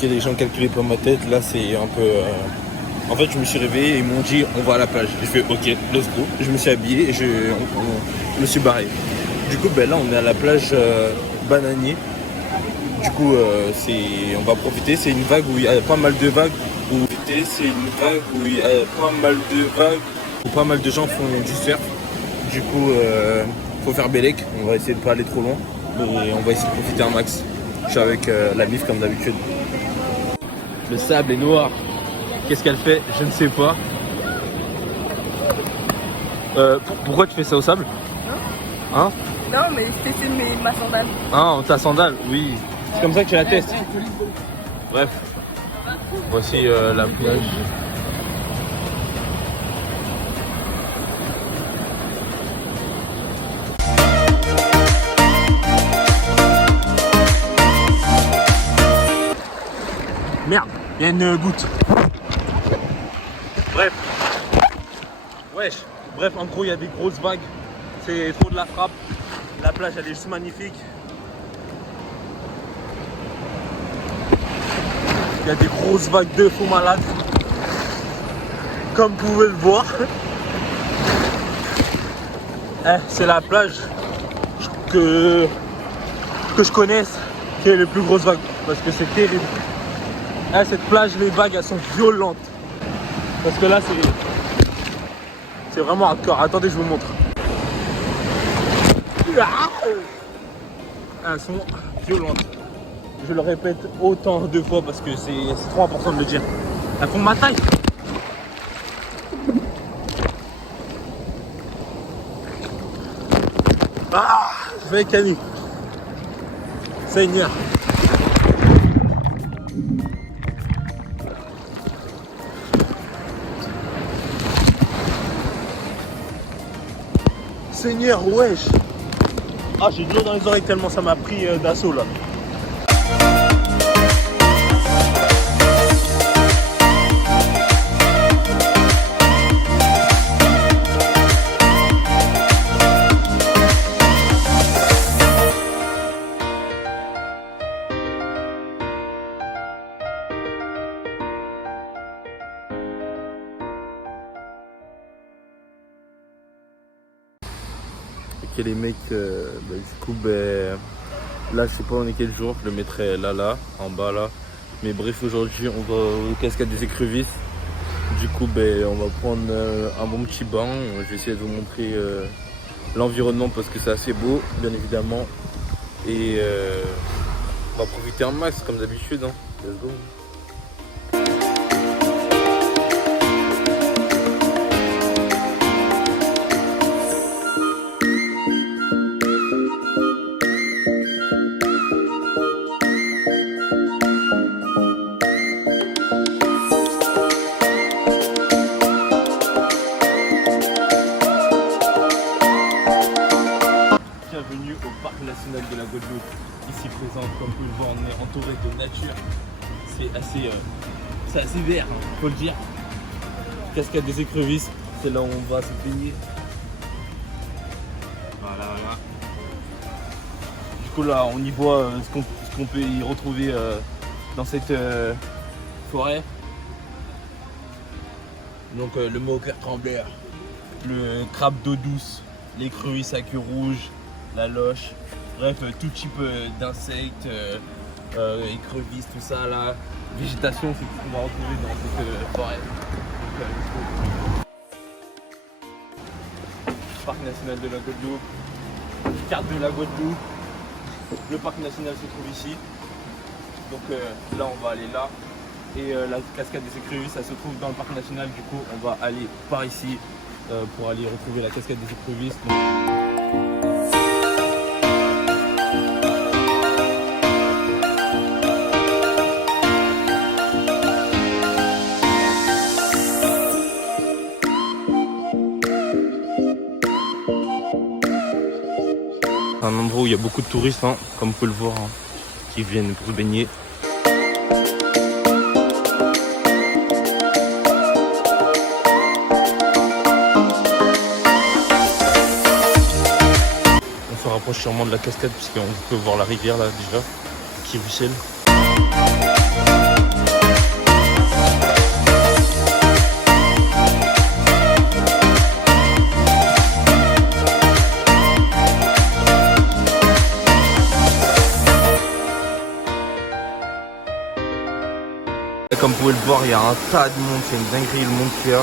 que les gens calculaient pas ma tête, là c'est un peu... En fait, je me suis réveillé et ils m'ont dit on va à la plage. J'ai fait ok, let's go. Je me suis habillé et je me suis barré. Du coup, ben là on est à la plage Bananier. Du coup, on va profiter. C'est une vague où il y a pas mal de vagues. C'est une vague où il y a pas mal de vagues. Où pas mal de gens font du surf. Du coup, faut faire bélec. On va essayer de pas aller trop loin. Mais on va essayer de profiter un max. Je suis avec la MIF comme d'habitude. Le sable est noir. Qu'est-ce qu'elle fait? Je ne sais pas. Pourquoi tu fais ça au sable? Hein? Non, mais c'était ma sandale. Ah, ta sandale? Oui. C'est comme ça que tu la testes. Bref. Voici la plage. Merde, il y a une goutte. Bref. Wesh. Bref, en gros, il y a des grosses vagues. C'est trop de la frappe. La plage, elle est juste magnifique. Il y a des grosses vagues de fou malades. Comme vous pouvez le voir. C'est la plage que je connaisse qui est les plus grosses vagues. Parce que c'est terrible. Cette plage, les vagues, elles sont violentes. Parce que là, c'est vraiment hardcore. Attendez, je vous montre. Elles sont violentes. Je le répète autant de fois parce que c'est trop important de le dire. Elles font ma taille. Ah, je vais canner. Seigneur. Seigneur, wesh. Ah, j'ai de l'eau dans les oreilles tellement ça m'a pris d'assaut là. Ok les mecs, du coup là je sais pas on est quel jour, je le mettrai là, en bas là. Mais bref aujourd'hui on va aux cascades des écrevisses. Du coup on va prendre un bon petit banc. Je vais essayer de vous montrer l'environnement parce que c'est assez beau bien évidemment. Et on va profiter un max comme d'habitude. Hein. Let's go. Bienvenue au parc national de la Guadeloupe. Ici présent, comme vous pouvez le voir, on est entouré de nature. C'est assez vert, hein, faut le dire. Cascade des écrevisses, c'est là où on va se baigner. Voilà. Du coup là, on y voit ce qu'on peut y retrouver dans cette forêt. Donc le moqueur trembleur, le crabe d'eau douce, l'écrevisse à queue rouge, la loche, bref tout type d'insectes, écrevisses, tout ça là, végétation, c'est ce qu'on va retrouver dans cette forêt. Parc national de la Guadeloupe, carte de la Guadeloupe, le parc national se trouve ici, donc là on va aller là, et la cascade des écrevisses ça se trouve dans le parc national, du coup on va aller par ici pour aller retrouver la cascade des écrevisses. Un endroit où il y a beaucoup de touristes, hein, comme vous pouvez le voir, hein, qui viennent pour se baigner. On se rapproche sûrement de la cascade puisqu'on peut voir la rivière là déjà, qui ruisselle. comme vous pouvez le voir, il y a un tas de monde, c'est une dinguerie le monde qu'il y a.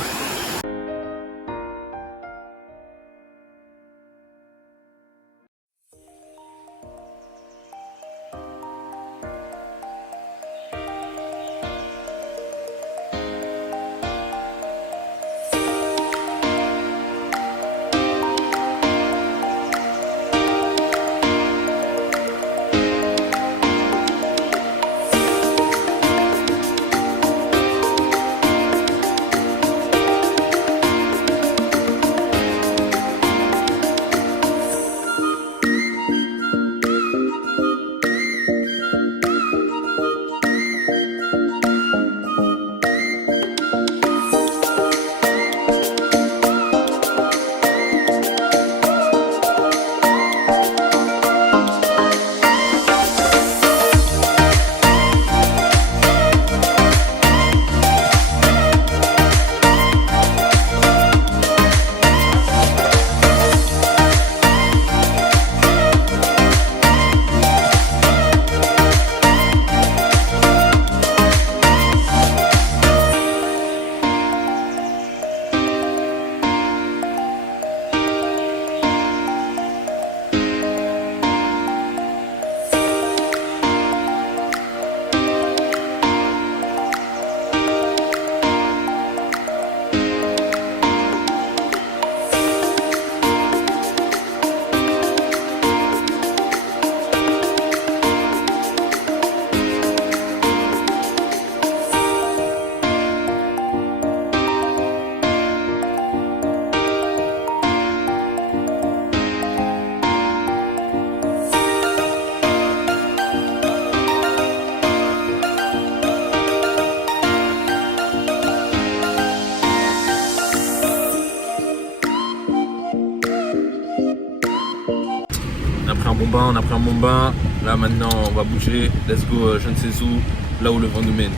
On a pris un bon bain, là maintenant on va bouger, let's go, je ne sais où, là où le vent nous mène.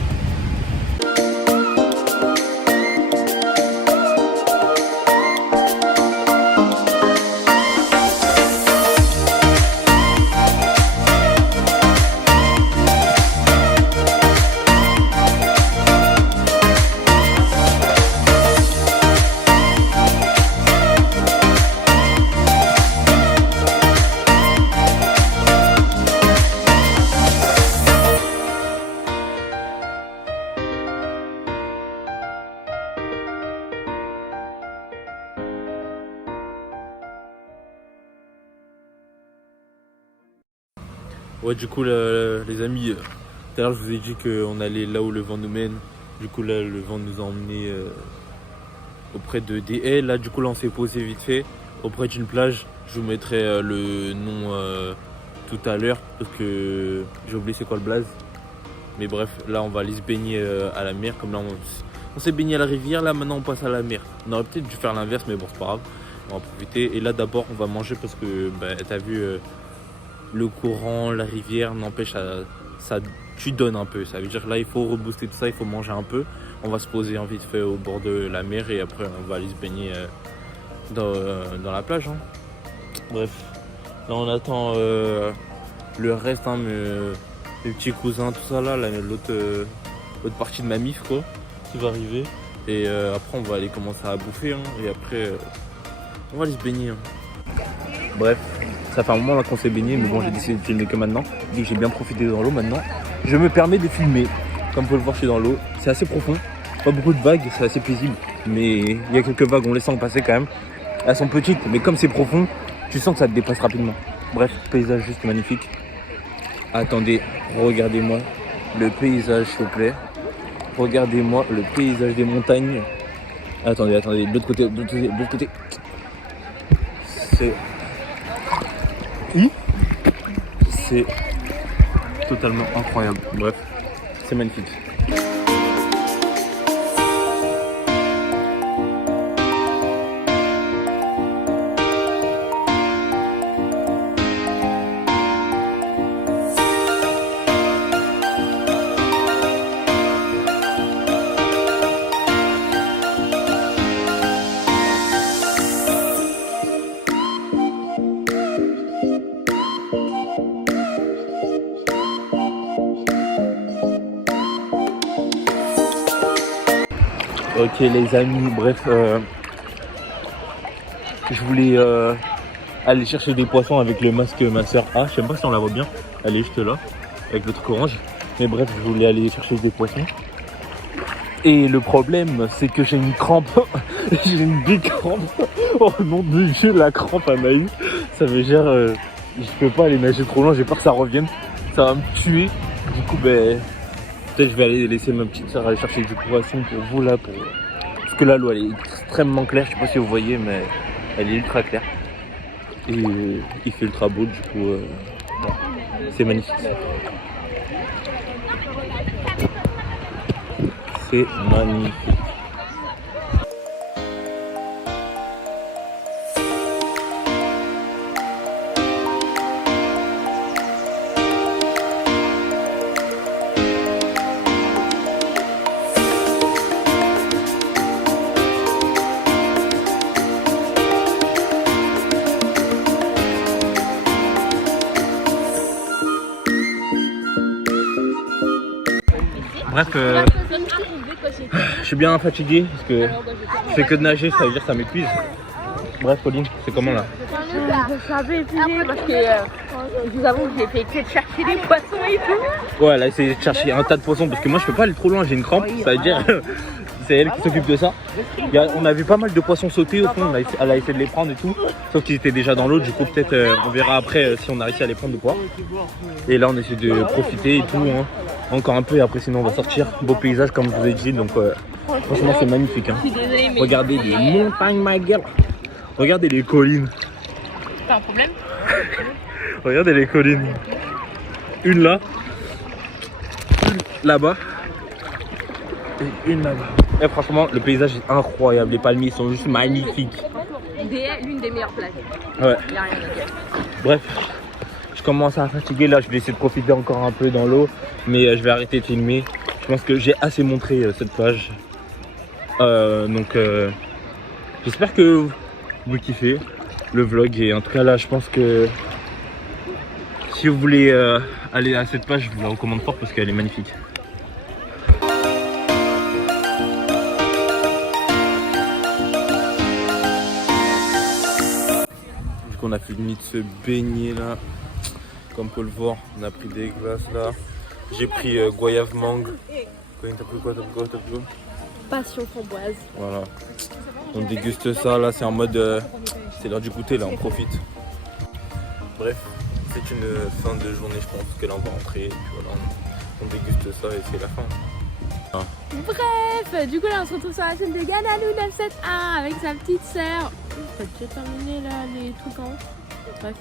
Ouais, du coup, les amis, tout à l'heure je vous ai dit qu'on allait là où le vent nous mène. Du coup, là, le vent nous a emmenés auprès de des haies. Là, du coup, là, on s'est posé vite fait auprès d'une plage. Je vous mettrai le nom tout à l'heure parce que j'ai oublié c'est quoi le blaze. Mais bref, là, on va aller se baigner à la mer. Comme là, on s'est baigné à la rivière. Là, maintenant, on passe à la mer. On aurait peut-être dû faire l'inverse, mais bon, c'est pas grave. On va en profiter. Et là, d'abord, on va manger parce que t'as vu. Le courant, la rivière n'empêche, ça tu donnes un peu. Ça veut dire là il faut rebooster tout ça, il faut manger un peu. On va se poser en vite fait au bord de la mer et après on va aller se baigner dans la plage. Hein. Bref, là on attend le reste, hein, mes petits cousins, tout ça là, l'autre partie de ma mif quoi, qui va arriver. Et après on va aller commencer à bouffer hein, et après on va aller se baigner. Hein. Bref. Ça fait un moment là qu'on s'est baigné, mais bon, j'ai décidé de filmer que maintenant. Vu que j'ai bien profité dans l'eau maintenant, je me permets de filmer. Comme vous pouvez le voir, je suis dans l'eau. C'est assez profond, pas beaucoup de vagues, c'est assez paisible. Mais il y a quelques vagues, on les sent passer quand même. Elles sont petites, mais comme c'est profond, tu sens que ça te dépasse rapidement. Bref, paysage juste magnifique. Attendez, regardez-moi le paysage s'il vous plaît. Regardez-moi le paysage des montagnes. Attendez, de l'autre côté, de l'autre côté. C'est totalement incroyable. Bref, c'est magnifique. Ok les amis, bref, je voulais aller chercher des poissons avec le masque ma soeur a. Je sais pas si on la voit bien, elle est juste là, avec le truc orange. Mais bref, je voulais aller chercher des poissons. Et le problème, c'est que j'ai une crampe. J'ai une big crampe. Oh mon dieu, la crampe elle m'a eu. Ça veut dire, je peux pas aller nager trop loin, j'ai peur que ça revienne. Ça va me tuer. Du coup, ben, peut-être je vais aller laisser ma petite soeur aller chercher du poisson pour vous là. Parce que là, l'eau elle est extrêmement claire. Je sais pas si vous voyez, mais elle est ultra claire. Et il fait ultra beau, du coup, c'est magnifique. C'est magnifique. Bref, je suis bien fatigué parce que je fais que de nager, ça veut dire que ça m'épuise. Bref, Pauline, c'est comment là? Je suis un peu épuisée parce que je vous avoue que j'ai fait que de chercher des poissons et tout. Ouais, elle a essayé de chercher un tas de poissons parce que moi je peux pas aller trop loin, j'ai une crampe, ça veut dire c'est elle qui s'occupe de ça. On a vu pas mal de poissons sauter au fond, elle a essayé de les prendre et tout, sauf qu'ils étaient déjà dans l'eau, du coup peut-être on verra après si on a réussi à les prendre ou pas. Et là on essaie de profiter et tout, hein. Encore un peu et après sinon on va sortir. Beau paysage comme je vous ai dit, donc franchement c'est magnifique. Hein. Regardez les montagnes ma gueule. Regardez les collines. T'as un problème? Regardez les collines. Une là, une là-bas et une là-bas. Et franchement le paysage est incroyable, les palmiers sont juste magnifiques. L'une des meilleures plages. Ouais. Il n'y a rien à dire. Bref, je commence à fatiguer là, je vais essayer de profiter encore un peu dans l'eau, mais je vais arrêter de filmer. Je pense que j'ai assez montré cette plage. Donc j'espère que vous kiffez le vlog et en tout cas là je pense que si vous voulez aller à cette plage, je vous la recommande fort parce qu'elle est magnifique. Du coup on a fini de se baigner là. Comme on peut le voir, on a pris des glaces là. J'ai pris goyave mangue. T'as pris quoi? Passion framboise. Voilà. On déguste ça là, c'est en mode c'est l'heure du goûter là, on profite. Bref, c'est une fin de journée je pense que là on va rentrer et puis voilà, on déguste ça et c'est la fin. Ah. Bref, du coup là on se retrouve sur la chaîne de Ganalou 971 avec sa petite sœur. T'as déjà terminé là les trucs en haut? Bref.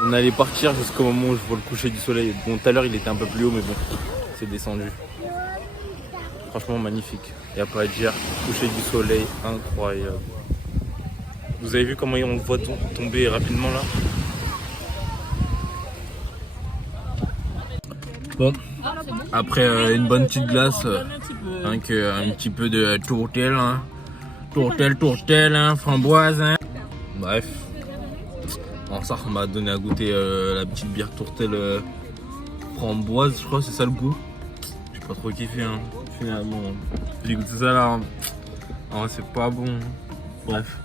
On allait partir jusqu'au moment où je vois le coucher du soleil. Bon, tout à l'heure il était un peu plus haut, mais bon, c'est descendu. Franchement magnifique, il n'y a pas à dire. Coucher du soleil, incroyable. Vous avez vu comment on le voit tomber rapidement là? Bon, après une bonne petite glace, avec un petit peu de tourtelle, hein. Tourtelle, hein, framboise. Hein. Bref. Alors ça m'a donné à goûter la petite bière tourtelle framboise, je crois c'est ça le goût. J'ai pas trop kiffé hein. Finalement, j'ai goûté ça là. Ah, c'est pas bon. Bref.